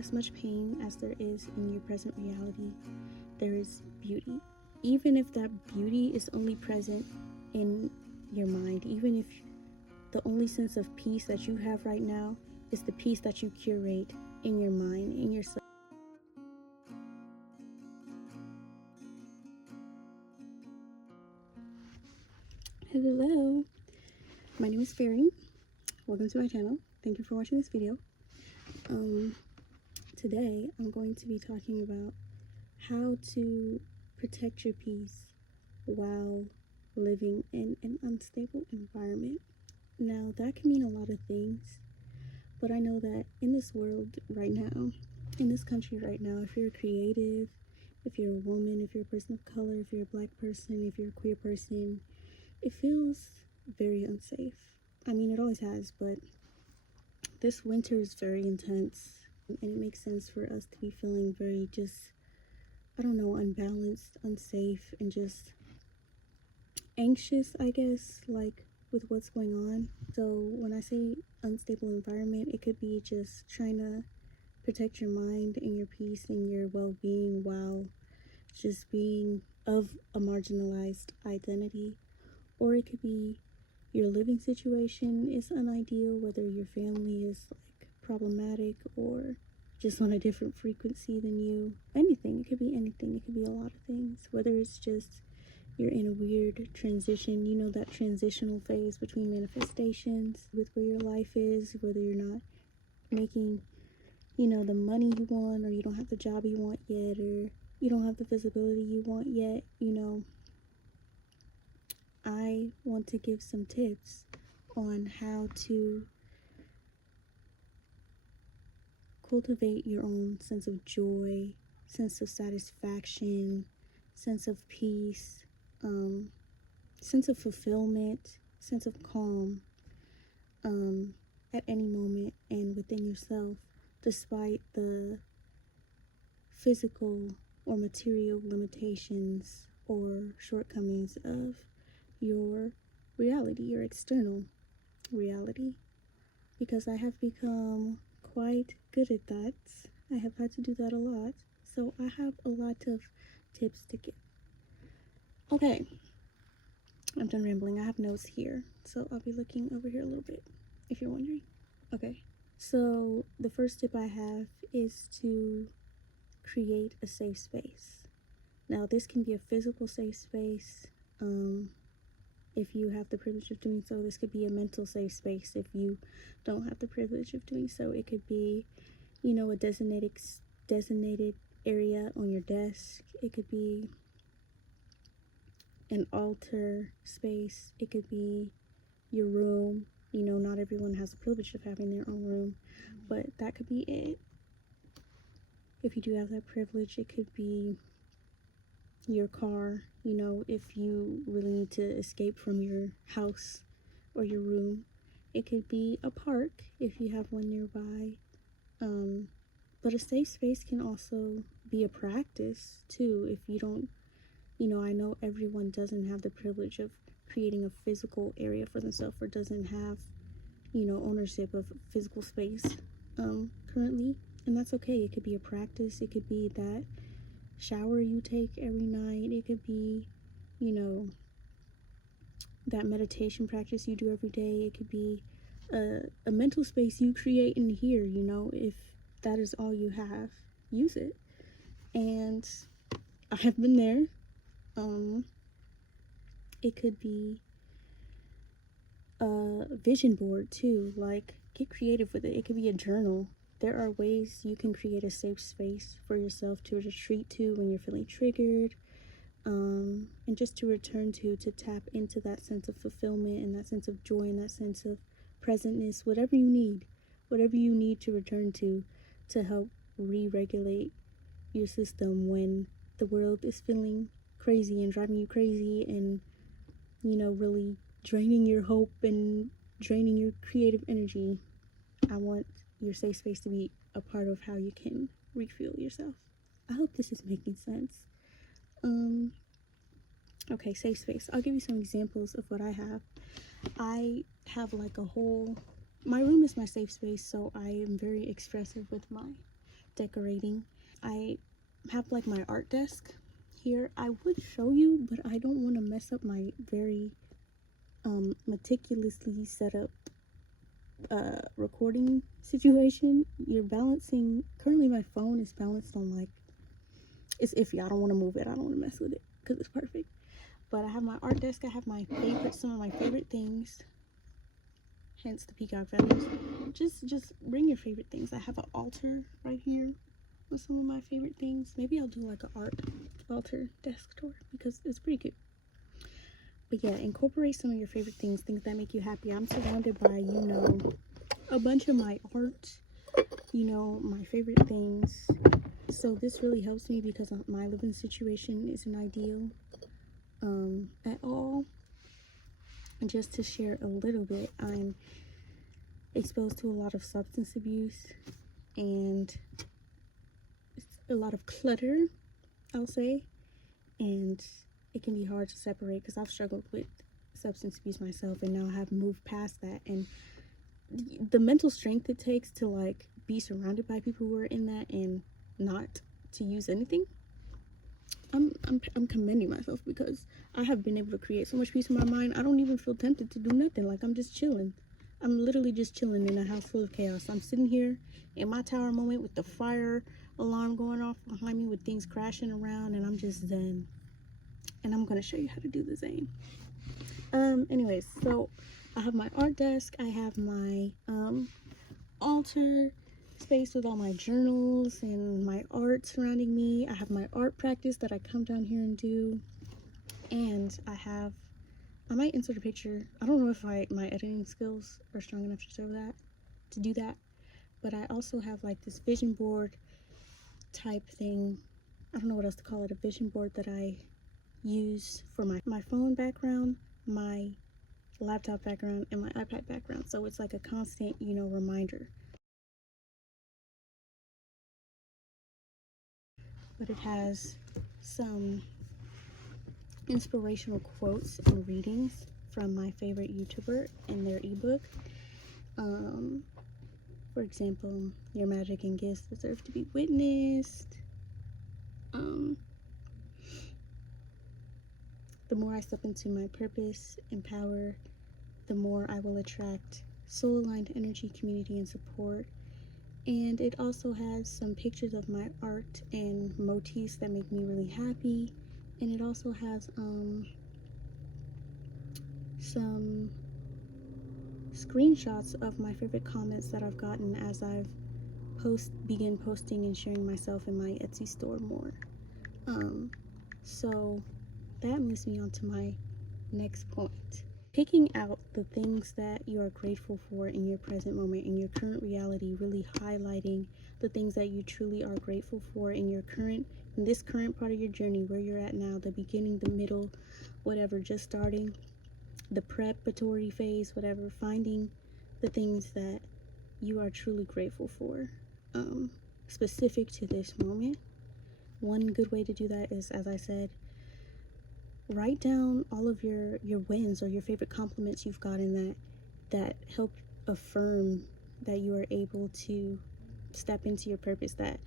As much pain as there is in your present reality, there is beauty. Even if that beauty is only present in your mind, even if the only sense of peace that you have right now is the peace that you curate in your mind, in yourself. Hello, my name is FAERIE. Welcome to my channel. Thank you for watching this video. Today I'm going to be talking about how to protect your peace while living in an unstable environment. Now, that can mean a lot of things, but I know that in this world right now, in this country right now, if you're creative, if you're a woman, if you're a person of color, if you're a black person, if you're a queer person, it feels very unsafe. I mean, it always has, but this winter is very intense, and it makes sense for us to be feeling very just, I don't know, unbalanced, unsafe, and just anxious, I guess, like with what's going on. So when I say unstable environment, it could be just trying to protect your mind and your peace and your well-being while just being of a marginalized identity. Or it could be your living situation is unideal, whether your family is like problematic or just on a different frequency than you. Anything. It could be anything. It could be a lot of things. Whether it's just you're in a weird transition, you know, that transitional phase between manifestations with where your life is, whether you're not making, you know, the money you want, or you don't have the job you want yet, or you don't have the visibility you want yet, you know. I want to give some tips on how to cultivate your own sense of joy, sense of satisfaction, sense of peace, sense of fulfillment, sense of calm at any moment and within yourself, despite the physical or material limitations or shortcomings of your reality, your external reality, because I have become quite good at that. I have had to do that a lot, so I have a lot of tips to give. Okay, I'm done rambling. I have notes here, so I'll be looking over here a little bit if you're wondering. Okay, so the first tip I have is to create a safe space. Now, this can be a physical safe space, if you have the privilege of doing so. This could be a mental safe space if you don't have the privilege of doing so. It could be, you know, a designated area on your desk. It could be an altar space. It could be your room. You know, not everyone has the privilege of having their own room, but that could be it. If you do have that privilege, it could be your car, you know, if you really need to escape from your house or your room. It could be a park if you have one nearby. But a safe space can also be a practice too. If you don't, you know, I know everyone doesn't have the privilege of creating a physical area for themselves, or doesn't have, you know, ownership of physical space currently, and that's okay. It could be a practice. It could be that shower you take every night. It could be, you know, that meditation practice you do every day. It could be a mental space you create in here, you know. If that is all you have, use it. And I have been there. It could be a vision board too. Like, get creative with it. It could be a journal. There are ways you can create a safe space for yourself to retreat to when you're feeling triggered, and just to return to tap into that sense of fulfillment and that sense of joy and that sense of presentness. Whatever you need to return to help re-regulate your system when the world is feeling crazy and driving you crazy, and, you know, really draining your hope and draining your creative energy. I want your safe space to be a part of how you can refuel yourself. I hope this is making sense. Okay, safe space. I'll give you some examples of what I have. I have like a whole, my room is my safe space, so I am very expressive with my decorating. I have like my art desk here. I would show you, but I don't want to mess up my very meticulously set up recording situation. You're balancing, currently my phone is balanced on like, it's iffy. I don't want to move it. I don't want to mess with it because it's perfect. But I have my art desk. I have my favorite, some of my favorite things, hence the peacock feathers. Just bring your favorite things. I have an altar right here with some of my favorite things. Maybe I'll do like an art altar desk tour because it's pretty cute. But yeah, incorporate some of your favorite things, things that make you happy. I'm surrounded by, you know, a bunch of my art, you know, my favorite things. So this really helps me because my living situation isn't ideal at all. And just to share a little bit, I'm exposed to a lot of substance abuse and a lot of clutter, I'll say, and it can be hard to separate because I've struggled with substance abuse myself, and now I have moved past that. And the mental strength it takes to like be surrounded by people who are in that and not to use anything, I'm commending myself because I have been able to create so much peace in my mind. I don't even feel tempted to do nothing. Like, I'm just chilling. I'm literally just chilling in a house full of chaos. I'm sitting here in my tower moment with the fire alarm going off behind me, with things crashing around, and I'm just zen. And I'm gonna show you how to do the same. Anyways, so I have my art desk. I have my altar space with all my journals and my art surrounding me. I have my art practice that I come down here and do. And I might insert a picture. I don't know if my editing skills are strong enough to do that. But I also have like this vision board type thing. I don't know what else to call it. A vision board that I use for my phone background, my laptop background, and my iPad background. So it's like a constant, you know, reminder. But it has some inspirational quotes and readings from my favorite YouTuber and their ebook. For example, your magic and gifts deserve to be witnessed. The more I step into my purpose and power, the more I will attract soul-aligned energy, community, and support. And it also has some pictures of my art and motifs that make me really happy. And it also has some screenshots of my favorite comments that I've gotten as I've began posting and sharing myself in my Etsy store more. So that moves me on to my next point. Picking out the things that you are grateful for in your present moment, in your current reality, really highlighting the things that you truly are grateful for in this current part of your journey, where you're at now, the beginning, the middle, whatever, just starting, the preparatory phase, whatever, finding the things that you are truly grateful for, specific to this moment. One good way to do that is, as I said, write down all of your wins or your favorite compliments you've gotten that help affirm that you are able to step into your purpose, that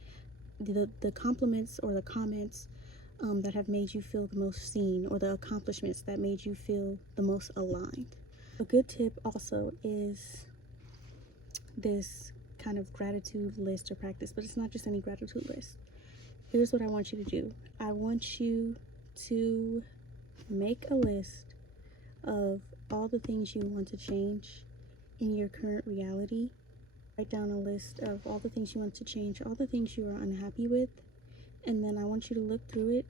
the compliments or the comments that have made you feel the most seen, or the accomplishments that made you feel the most aligned. A good tip also is this kind of gratitude list or practice, but it's not just any gratitude list. Here's what I want you to do. I want you to make a list of all the things you want to change in your current reality. Write down a list of all the things you want to change, all the things you are unhappy with, and then I want you to look through it,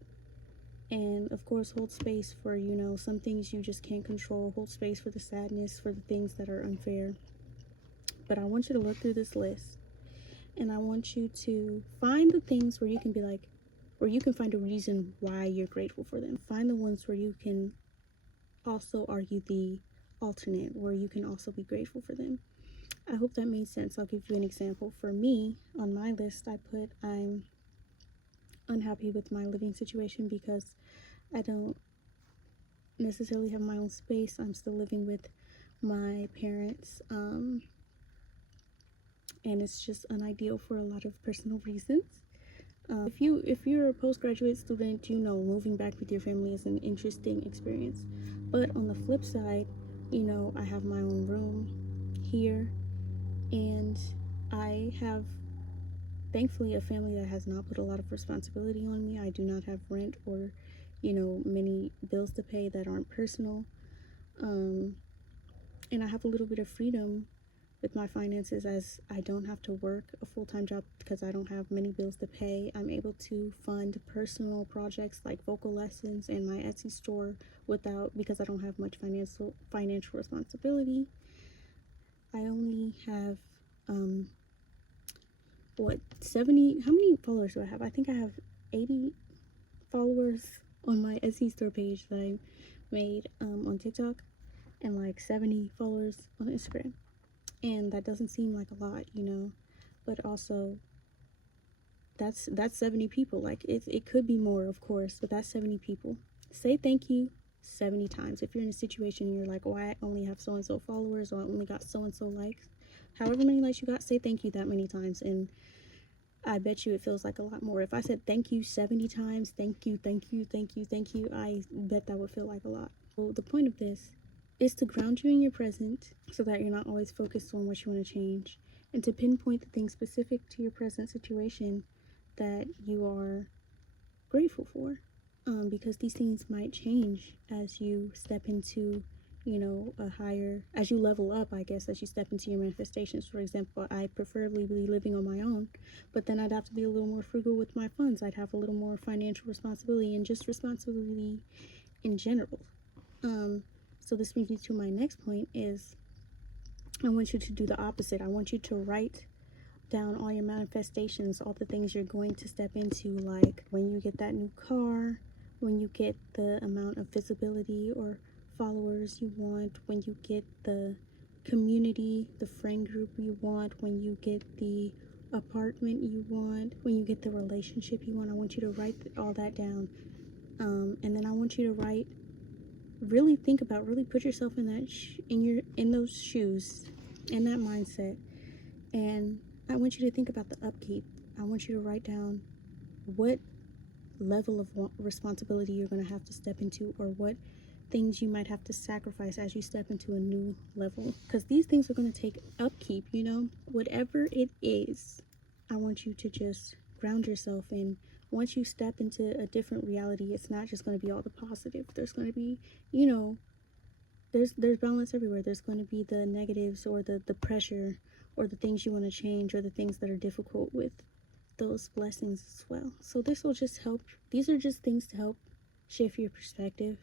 and of course hold space for, you know, some things you just can't control. Hold space for the sadness, for the things that are unfair. But I want you to look through this list, and I want you to find the things where you can be like, where you can find a reason why you're grateful for them. Find the ones where you can also argue the alternate, where you can also be grateful for them. I hope that made sense. I'll give you an example. For me, on my list, I put I'm unhappy with my living situation because I don't necessarily have my own space. I'm still living with my parents. and it's just unideal for a lot of personal reasons. If you're a postgraduate student, you know, moving back with your family is an interesting experience. But on the flip side, you know, I have my own room here, and I have, thankfully, a family that has not put a lot of responsibility on me. I do not have rent or, you know, many bills to pay that aren't personal. And I have a little bit of freedom with my finances, as I don't have to work a full-time job because I don't have many bills to pay. I'm able to fund personal projects like vocal lessons and my Etsy store because I don't have much financial responsibility. I only have 70, how many followers do I have? I think I have 80 followers on my Etsy store page that I made on TikTok, and like 70 followers on Instagram. And that doesn't seem like a lot, you know, but also that's 70 people. Like it could be more, of course, but that's 70 people. Say thank you 70 times. If you're in a situation and you're like, oh, I only have so and so followers, or I only got so and so likes, however many likes you got, say thank you that many times, and I bet you it feels like a lot more. If I said thank you 70 times, thank you, thank you, thank you, thank you, I bet that would feel like a lot. So the point of this is to ground you in your present so that you're not always focused on what you want to change, and to pinpoint the things specific to your present situation that you are grateful for, because these things might change as you step into, you know, as you level up, I guess, as you step into your manifestations. For example, I preferably be living on my own, but then I'd have to be a little more frugal with my funds. I'd have a little more financial responsibility and just responsibility in general. So this brings me to my next point is I want you to do the opposite. I want you to write down all your manifestations, all the things you're going to step into, like when you get that new car, when you get the amount of visibility or followers you want, when you get the community, the friend group you want, when you get the apartment you want, when you get the relationship you want. I want you to write all that down. And then I want you to really think about, really put yourself in in those shoes, in that mindset. And I want you to think about the upkeep. I want you to write down what level of responsibility you're going to have to step into, or what things you might have to sacrifice as you step into a new level, because these things are going to take upkeep, you know. Whatever it is, I want you to just ground yourself in. Once you step into a different reality, it's not just going to be all the positive. There's going to be, you know, there's balance everywhere. There's going to be the negatives, or the pressure, or the things you want to change, or the things that are difficult with those blessings as well. So this will just help. These are just things to help shift your perspective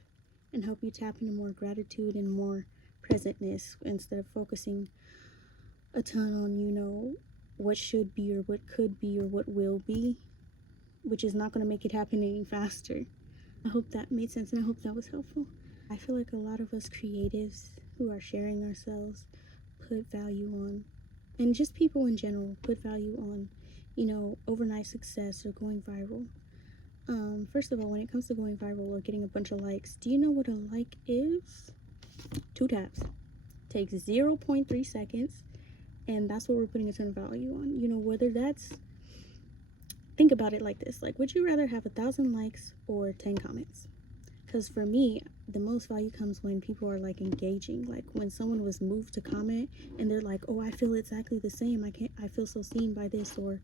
and help you tap into more gratitude and more presentness, instead of focusing a ton on, you know, what should be, or what could be, or what will be, which is not going to make it happen any faster. I hope that made sense, and I hope that was helpful. I feel like a lot of us creatives who are sharing ourselves put value on, and just people in general put value on, you know, overnight success or going viral. First of all, when it comes to going viral or getting a bunch of likes, do you know what a like is? 2 taps. Takes 0.3 seconds, and that's what we're putting a ton of value on. You know, whether that's, think about it like this, like, would you rather have 1,000 likes or 10 comments? Because for me, the most value comes when people are like engaging, like when someone was moved to comment and they're like, oh, I feel exactly the same, I feel so seen by this, or,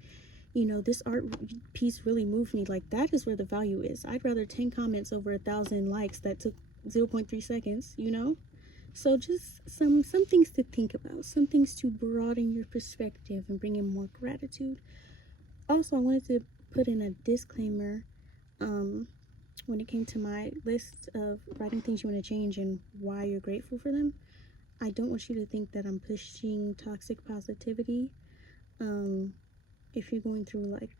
you know, this art piece really moved me. Like, that is where the value is. I'd rather 10 comments over 1,000 likes that took 0.3 seconds, you know. So just some things to think about, some things to broaden your perspective and bring in more gratitude. Also, I wanted to put in a disclaimer when it came to my list of writing things you want to change and why you're grateful for them. I don't want you to think that I'm pushing toxic positivity. If you're going through, like,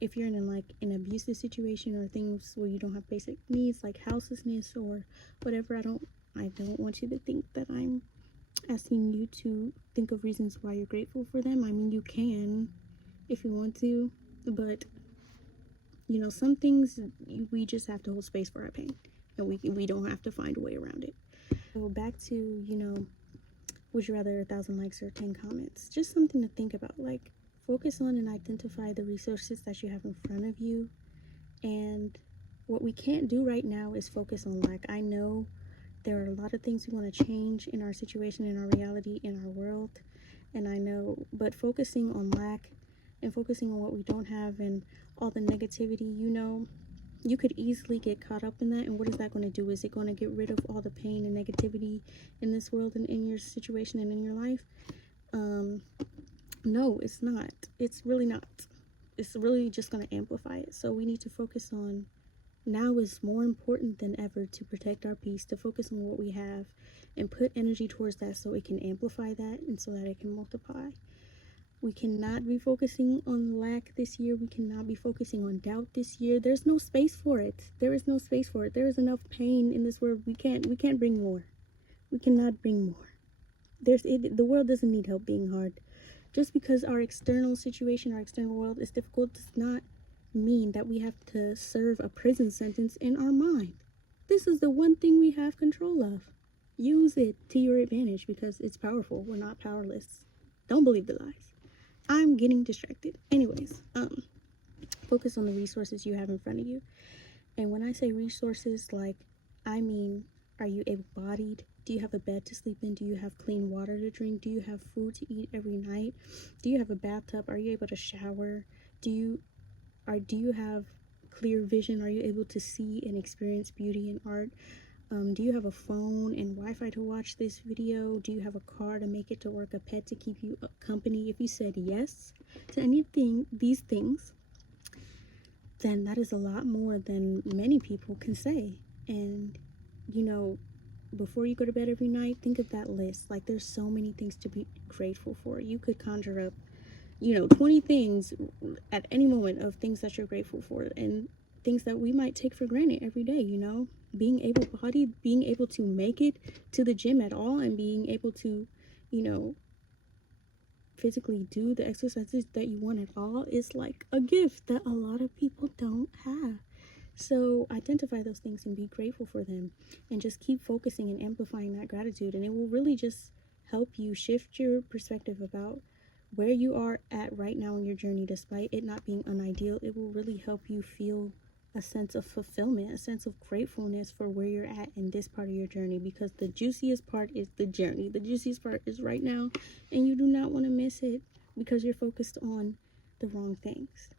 if you're in like an abusive situation, or things where you don't have basic needs like houselessness or whatever, I don't want you to think that I'm asking you to think of reasons why you're grateful for them. I mean, you can if you want to, but, you know, some things we just have to hold space for our pain, and we don't have to find a way around it. So back to, you know, would you rather 1,000 likes or 10 comments? Just something to think about. Like, focus on and identify the resources that you have in front of you. And what we can't do right now is focus on lack. I know there are a lot of things we want to change in our situation, in our reality, in our world. And I know, but focusing on lack and focusing on what we don't have and all the negativity, you know, you could easily get caught up in that. And what is that going to do? Is it going to get rid of all the pain and negativity in this world and in your situation and in your life? No, it's not. It's really not. It's really just going to amplify it. So we need to focus on, now is more important than ever to protect our peace, to focus on what we have and put energy towards that so it can amplify that and so that it can multiply. We cannot be focusing on lack this year. We cannot be focusing on doubt this year. There's no space for it. There is no space for it. There is enough pain in this world. We can't bring more. We cannot bring more. The world doesn't need help being hard. Just because our external situation, our external world is difficult does not mean that we have to serve a prison sentence in our mind. This is the one thing we have control of. Use it to your advantage because it's powerful. We're not powerless. Don't believe the lies. I'm getting distracted. Anyways, focus on the resources you have in front of you. And when I say resources, like, I mean, are you able-bodied? Do you have a bed to sleep in? Do you have clean water to drink? Do you have food to eat every night? Do you have a bathtub? Are you able to shower? Do you have clear vision? Are you able to see and experience beauty and art? Do you have a phone and Wi-Fi to watch this video? Do you have a car to make it to work? A pet to keep you company? If you said yes to anything, these things, then that is a lot more than many people can say. And, you know, before you go to bed every night, think of that list. Like, there's so many things to be grateful for. You could conjure up, 20 things at any moment of things that you're grateful for, and things that we might take for granted every day, being able-bodied, being able to make it to the gym at all, and being able to, physically do the exercises that you want at all is like a gift that a lot of people don't have. So identify those things and be grateful for them, and just keep focusing and amplifying that gratitude, and it will really just help you shift your perspective about where you are at right now in your journey. Despite it not being unideal, it will really help you feel a sense of fulfillment, a sense of gratefulness for where you're at in this part of your journey, because the juiciest part is the journey. The juiciest part is right now, and you do not want to miss it because you're focused on the wrong things.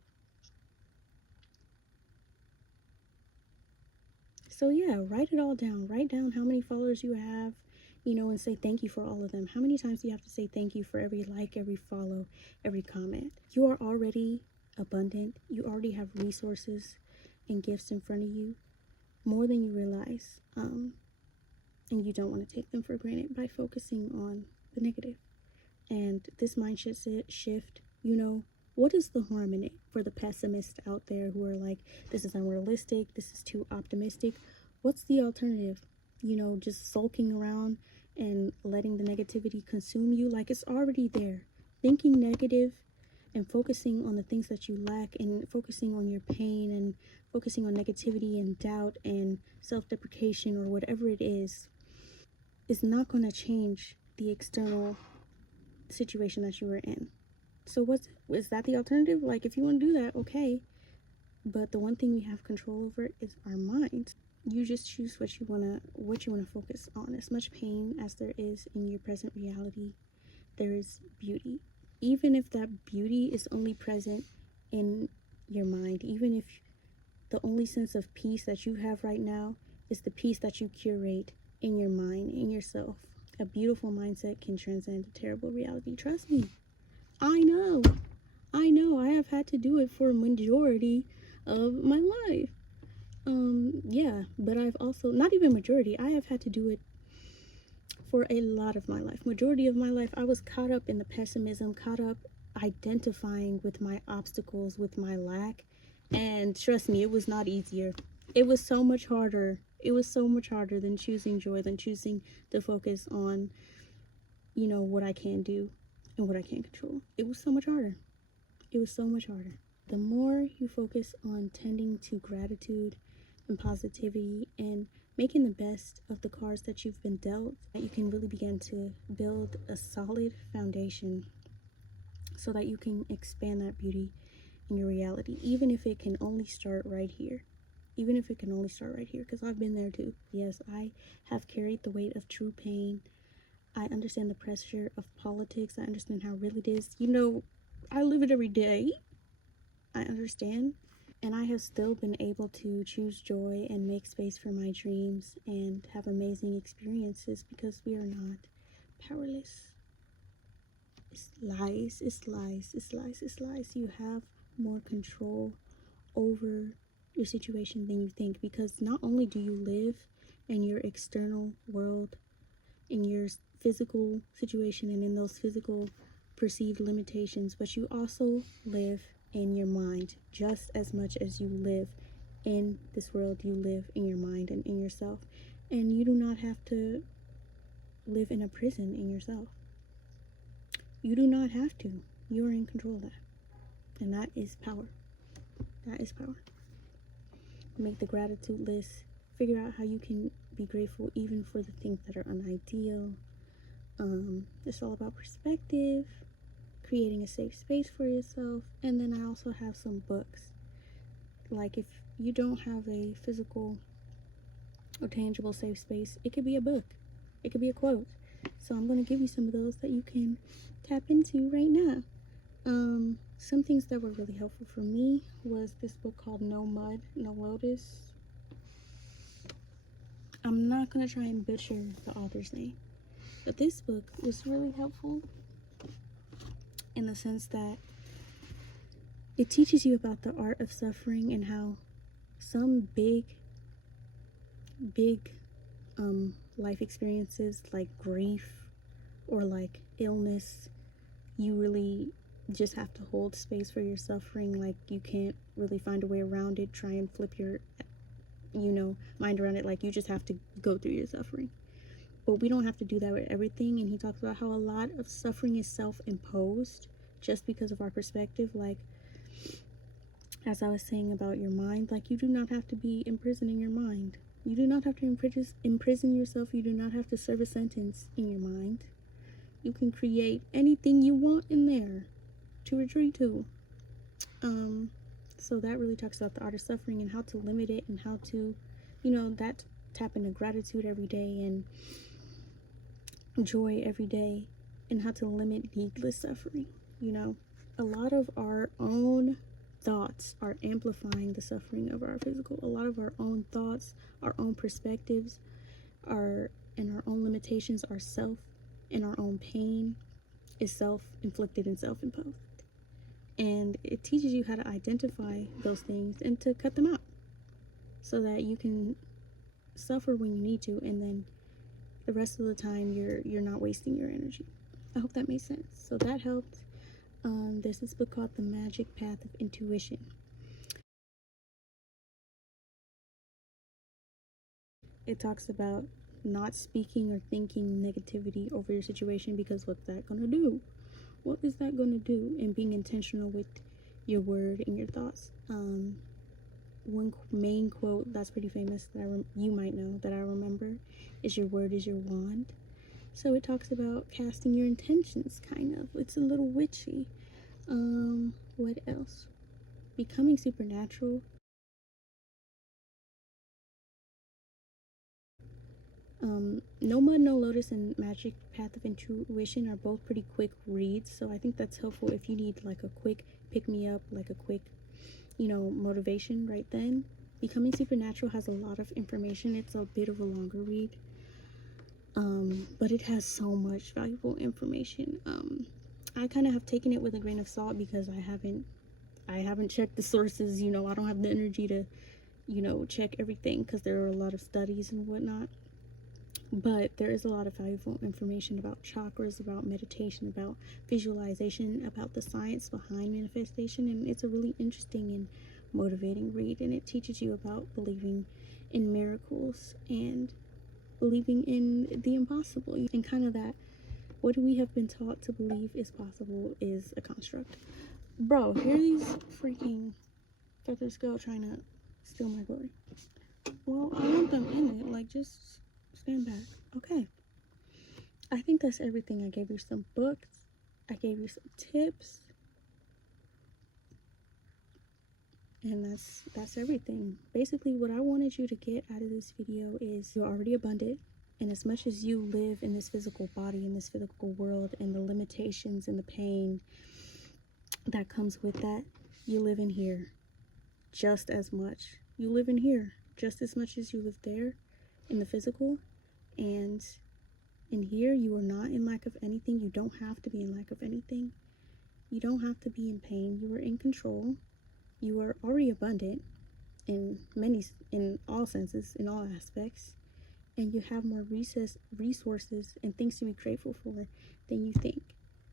So yeah, write it all down. Write down how many followers you have, and say thank you for all of them. How many times do you have to say thank you for every like, every follow, every comment? You are already abundant. You already have resources and gifts in front of you, more than you realize. And you don't want to take them for granted by focusing on the negative. And this mindset shift, what is the harm in it for the pessimists out there who are like, this is unrealistic, this is too optimistic? What's the alternative? Just sulking around and letting the negativity consume you? Like, it's already there. Thinking negative and focusing on the things that you lack, and focusing on your pain, and focusing on negativity and doubt and self-deprecation or whatever it is not going to change the external situation that you were in. So is that the alternative? Like, if you want to do that, okay. But the one thing we have control over is our minds. You just choose what you want to focus on. As much pain as there is in your present reality, there is beauty. Even if that beauty is only present in your mind, even if the only sense of peace that you have right now is the peace that you curate in your mind, in yourself. A beautiful mindset can transcend a terrible reality. Trust me. I know. I have had to do it for a majority of my life. Yeah, but I've also, not even majority, I have had to do it for a lot of my life. Majority of my life, I was caught up in the pessimism, caught up identifying with my obstacles, with my lack. And trust me, it was not easier. It was so much harder. It was so much harder than choosing joy, than choosing to focus on, what I can do and what I can control. It was so much harder. It was so much harder. The more you focus on tending to gratitude and positivity and making the best of the cards that you've been dealt, that you can really begin to build a solid foundation so that you can expand that beauty in your reality, even if it can only start right here. Even if it can only start right here, because I've been there too. Yes, I have carried the weight of true pain. I understand the pressure of politics. I understand how real it is. You know, I live it every day. I understand. And I have still been able to choose joy and make space for my dreams and have amazing experiences because we are not powerless. It's lies, it's lies, it's lies, it's lies. You have more control over your situation than you think, because not only do you live in your external world, in your physical situation and in those physical perceived limitations, but you also live in your mind just as much as you live in this world. You live in your mind and in yourself, and you do not have to live in a prison in yourself. You do not have to. You are in control of that, and that is power. That is power. Make the gratitude list. Figure out how you can be grateful even for the things that are unideal. It's all about perspective, creating a safe space for yourself. And then I also have some books. Like, if you don't have a physical or tangible safe space, it could be a book, it could be a quote. So I'm going to give you some of those that you can tap into right now. Some things that were really helpful for me was this book called No Mud, No Lotus. I'm not going to try and butcher the author's name, but this book was really helpful in the sense that it teaches you about the art of suffering and how some big life experiences like grief or like illness, you really just have to hold space for your suffering. Like, you can't really find a way around it, try and flip your mind around it. Like, you just have to go through your suffering. But we don't have to do that with everything. And he talks about how a lot of suffering is self-imposed just because of our perspective. Like, as I was saying about your mind, like, you do not have to be imprisoning your mind. You do not have to imprison yourself. You do not have to serve a sentence in your mind. You can create anything you want in there to retreat to. So that really talks about the art of suffering and how to limit it, and how to, that tap into gratitude every day and joy every day, and how to limit needless suffering. A lot of our own thoughts are amplifying the suffering of our physical. A lot of our own thoughts, our own perspectives, and our own limitations, our self and our own pain is self-inflicted and self-imposed. And it teaches you how to identify those things and to cut them out so that you can suffer when you need to, and then the rest of the time you're not wasting your energy. I hope that made sense. So that helped. There's this book called The Magic Path of Intuition. It talks about not speaking or thinking negativity over your situation, because what's that gonna do? What is that gonna do? And being intentional with your word and your thoughts. One main quote that's pretty famous that you might know, that I remember, is your word is your wand. So it talks about casting your intentions, kind of. It's a little witchy. What else? Becoming supernatural. No Mud, No Lotus and Magic Path of Intuition are both pretty quick reads, so I think that's helpful if you need like a quick pick-me-up, like a quick, motivation right then. Becoming Supernatural has a lot of information. It's a bit of a longer read, but it has so much valuable information. I kind of have taken it with a grain of salt because I haven't checked the sources. I don't have the energy to, check everything, because there are a lot of studies and whatnot. But there is a lot of valuable information about chakras, about meditation, about visualization, about the science behind manifestation, and it's a really interesting and motivating read, and it teaches you about believing in miracles and believing in the impossible, and kind of that what we have been taught to believe is possible is a construct. Bro, here these freaking feathers go trying to steal my glory. Well, I want them in it. Like, just stand back. Okay. I think that's everything. I gave you some books. I gave you some tips. And that's everything. Basically, what I wanted you to get out of this video is you're already abundant. And as much as you live in this physical body, in this physical world, and the limitations and the pain that comes with that, you live in here just as much. You live in here just as much as you live there in the physical. And in here, you are not in lack of anything. You don't have to be in lack of anything. You don't have to be in pain. You are in control. You are already abundant in all senses, in all aspects. And you have more resources and things to be grateful for than you think.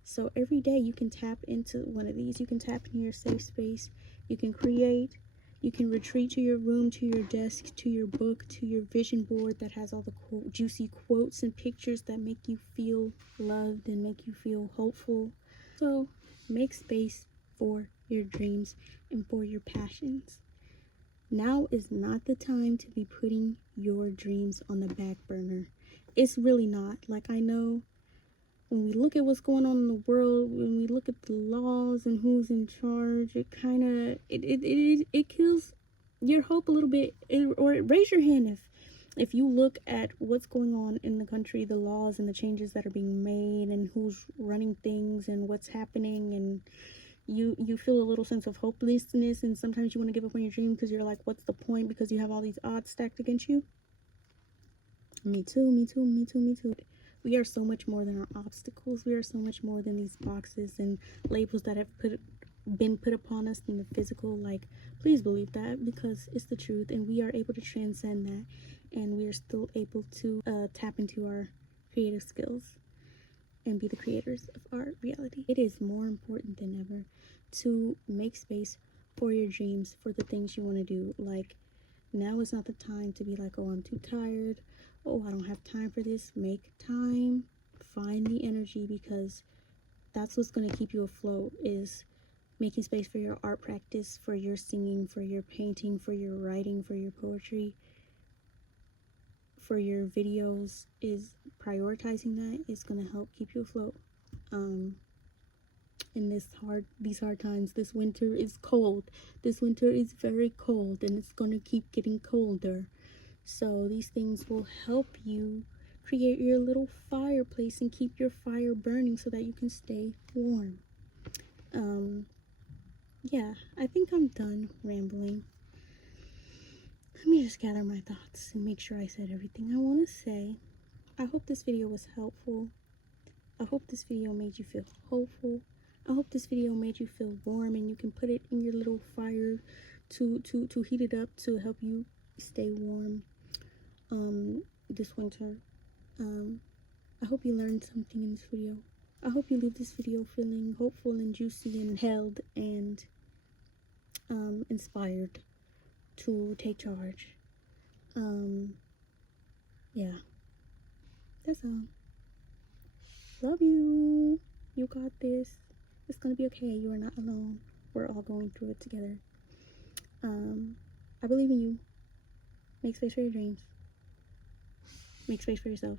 So every day you can tap into one of these. You can tap into your safe space. You can create. You can retreat to your room, to your desk, to your book, to your vision board that has all the juicy quotes and pictures that make you feel loved and make you feel hopeful. So make space for your dreams and for your passions. Now is not the time to be putting your dreams on the back burner. It's really not. Like, I know when we look at what's going on in the world, when we look at the laws and who's in charge, it kind of it kills your hope a little bit. Or raise your hand if you look at what's going on in the country, the laws and the changes that are being made, and who's running things and what's happening, and you feel a little sense of hopelessness, and sometimes you want to give up on your dream because you're like, what's the point, because you have all these odds stacked against you. Me too, me too, me too, me too. We are so much more than our obstacles. We are so much more than these boxes and labels that have been put upon us in the physical. Like, please believe that, because it's the truth, and we are able to transcend that, and we are still able to tap into our creative skills and be the creators of our reality. It is more important than ever to make space for your dreams, for the things you want to do. Like, now is not the time to be like, oh, I'm too tired. Oh, I don't have time for this. Make time. Find the energy, because that's what's going to keep you afloat, is making space for your art practice, for your singing, for your painting, for your writing, for your poetry, for your videos. Is prioritizing that is going to help keep you afloat in these hard times. This winter is cold. This winter is very cold, and it's going to keep getting colder. So these things will help you create your little fireplace and keep your fire burning so that you can stay warm. Yeah, I think I'm done rambling. Let me just gather my thoughts and make sure I said everything I want to say. I hope this video was helpful. I hope this video made you feel hopeful. I hope this video made you feel warm, and you can put it in your little fire to heat it up to help you stay warm this winter. I hope you learned something in this video. I hope you leave this video feeling hopeful and juicy and held and inspired to take charge. Yeah, that's all. Love you. You got this. It's gonna be okay. You are not alone. We're all going through it together. I believe in you. Make space for your dreams. Make space for yourself.